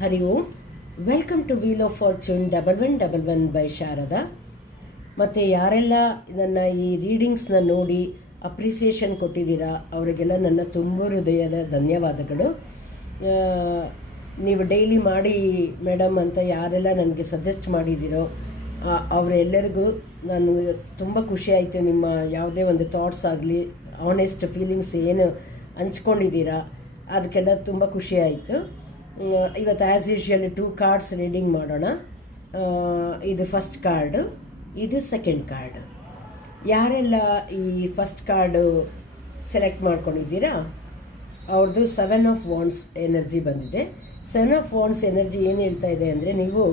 Hari Om. Welcome to wheel of fortune 1111 by Sharada. ಮತ್ತು ಯಾರೆಲ್ಲ ನನ್ನ ಈ ರೀಡಿಂಗ್ಸ್ನ ನೋಡಿ ಅಪ್ರಿಸಿಯೇಷನ್ ಕೊಟ್ಟಿದ್ದೀರಾ ಅವರಿಗೆಲ್ಲ ನನ್ನ ತುಂಬ ಹೃದಯದ ಧನ್ಯವಾದಗಳು. ನೀವು ಡೈಲಿ ಮಾಡಿ ಮೇಡಮ್ ಅಂತ ಯಾರೆಲ್ಲ ನನಗೆ ಸಜೆಸ್ಟ್ ಮಾಡಿದ್ದೀರೋ ಅವರೆಲ್ಲರಿಗೂ ನಾನು ತುಂಬ ಖುಷಿಯಾಯಿತು. ನಿಮ್ಮ ಯಾವುದೇ ಒಂದು ಥಾಟ್ಸ್ ಆಗಲಿ ಆನೆಸ್ಟ್ ಫೀಲಿಂಗ್ಸ್ ಏನು ಹಂಚ್ಕೊಂಡಿದ್ದೀರಾ ಅದಕ್ಕೆಲ್ಲ ತುಂಬ ಖುಷಿಯಾಯಿತು. ಇವತ್ತು ಆ್ಯಸ್ ಯೂಶ್ವಲ್ 2 ಕಾರ್ಡ್ಸ್ ರೀಡಿಂಗ್ ಮಾಡೋಣ. ಇದು ಫಸ್ಟ್ ಕಾರ್ಡು, ಇದು ಸೆಕೆಂಡ್ ಕಾರ್ಡು. ಯಾರೆಲ್ಲ ಈ ಫಸ್ಟ್ ಕಾರ್ಡು ಸೆಲೆಕ್ಟ್ ಮಾಡ್ಕೊಂಡಿದ್ದೀರಾ ಅವ್ರದ್ದು 7 ಆಫ್ ವಾಂಡ್ಸ್ ಎನರ್ಜಿ ಬಂದಿದೆ. 7 ಆಫ್ ವಾಂಡ್ಸ್ ಎನರ್ಜಿ ಏನು ಹೇಳ್ತಾ ಇದೆ ಅಂದರೆ, ನೀವು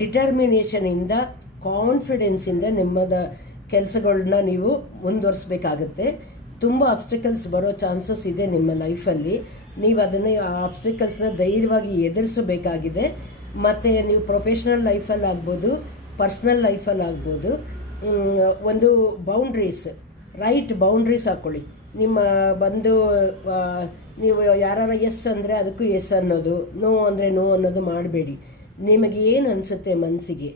ಡಿಟರ್ಮಿನೇಷನಿಂದ ಕಾನ್ಫಿಡೆನ್ಸಿಂದ ನಿಮ್ಮದ ಕೆಲಸಗಳನ್ನ ನೀವು ಮುಂದುವರಿಸ್ಬೇಕಾಗತ್ತೆ. ತುಂಬ ಅಬ್ಸ್ಟಿಕಲ್ಸ್ ಬರೋ ಚಾನ್ಸಸ್ ಇದೆ ನಿಮ್ಮ ಲೈಫಲ್ಲಿ. ನೀವು ಅದನ್ನು ಆ ಅಬ್ಸ್ಟಿಕಲ್ಸ್ನ ಧೈರ್ಯವಾಗಿ ಎದುರಿಸಬೇಕಾಗಿದೆ. ಮತ್ತು ನೀವು ಪ್ರೊಫೆಷ್ನಲ್ ಲೈಫಲ್ಲಿ ಆಗ್ಬೋದು, ಪರ್ಸ್ನಲ್ ಲೈಫಲ್ಲಿ ಆಗ್ಬೋದು, ಒಂದು ರೈಟ್ ಬೌಂಡ್ರೀಸ್ ಹಾಕ್ಕೊಳ್ಳಿ. ನಿಮ್ಮ ಬಂದು ನೀವು ಯಾರು ಎಸ್ ಅಂದರೆ ಅದಕ್ಕೂ ಎಸ್ ಅನ್ನೋದು, ನೋ ಅಂದರೆ ನೋ ಅನ್ನೋದು ಮಾಡಬೇಡಿ. ನಿಮಗೆ ಏನು ಅನಿಸುತ್ತೆ ಮನಸ್ಸಿಗೆ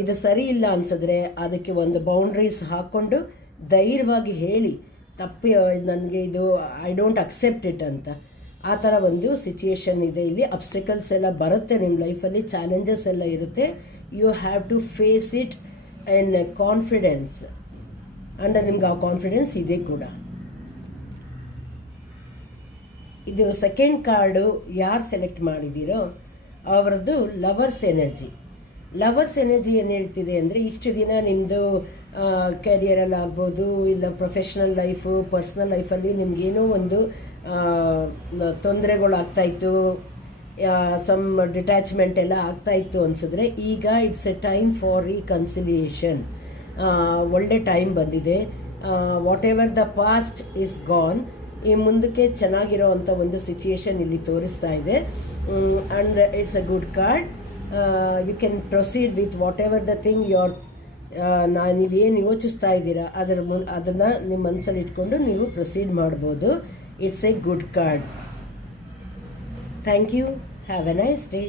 ಇದು ಸರಿ ಇಲ್ಲ ಅನಿಸಿದ್ರೆ ಅದಕ್ಕೆ ಒಂದು ಬೌಂಡ್ರೀಸ್ ಹಾಕ್ಕೊಂಡು ಧೈರ್ಯವಾಗಿ ಹೇಳಿ, ತಪ್ಪಿ ನನಗೆ ಇದು ಐ ಡೋಂಟ್ ಅಕ್ಸೆಪ್ಟ್ ಇಟ್ ಅಂತ. ಆ ಥರ ಒಂದು ಸಿಚುಯೇಷನ್ ಇದೆ ಇಲ್ಲಿ. ಅಬ್ಸ್ಟಿಕಲ್ಸ್ ಎಲ್ಲ ಬರುತ್ತೆ ನಿಮ್ಮ ಲೈಫಲ್ಲಿ, ಚಾಲೆಂಜಸ್ ಎಲ್ಲ ಇರುತ್ತೆ. You have to face it in confidence. And ನಿಮ್ಗೆ ಆ ಕಾನ್ಫಿಡೆನ್ಸ್ ಇದೆ ಕೂಡ. ಇದು ಸೆಕೆಂಡ್ ಕಾರ್ಡು ಯಾರು ಸೆಲೆಕ್ಟ್ ಮಾಡಿದ್ದೀರೋ ಅವರದ್ದು ಲವರ್ಸ್ ಎನರ್ಜಿ. ಲವರ್ಸ್ ಎನರ್ಜಿ ಏನು ಹೇಳ್ತಿದೆ ಅಂದರೆ, ಇಷ್ಟು ದಿನ ನಿಮ್ಮದು ಕೆರಿಯರಲ್ಲಿ ಆಗ್ಬೋದು, ಇಲ್ಲ ಪ್ರೊಫೆಷ್ನಲ್ ಲೈಫು, ಪರ್ಸ್ನಲ್ ಲೈಫಲ್ಲಿ ನಿಮಗೇನೋ ಒಂದು ತೊಂದರೆಗಳಾಗ್ತಾಯಿತ್ತು, ಸಮ್ ಡಿಟ್ಯಾಚ್ಮೆಂಟ್ ಎಲ್ಲ ಆಗ್ತಾಯಿತ್ತು ಅನಿಸಿದ್ರೆ, ಈಗ it's a time for reconciliation. ಒಳ್ಳೆ ಟೈಮ್ ಬಂದಿದೆ. Whatever the past is gone. ಈ ಮುಂದಕ್ಕೆ ಚೆನ್ನಾಗಿರೋ ಅಂಥ ಒಂದು ಸಿಚುಯೇಷನ್ ಇಲ್ಲಿ ತೋರಿಸ್ತಾ ಇದೆ. And it's a good card. You can proceed with whatever the thing ನೀವೇನು ಯೋಚಿಸ್ತಾ ಇದ್ದೀರಾ ಅದನ್ನು ನಿಮ್ಮ ಮನಸ್ಸಲ್ಲಿ ಇಟ್ಕೊಂಡು ನೀವು ಪ್ರೊಸೀಡ್ ಮಾಡ್ಬೋದು. It's a good card. Thank you. Have a nice day.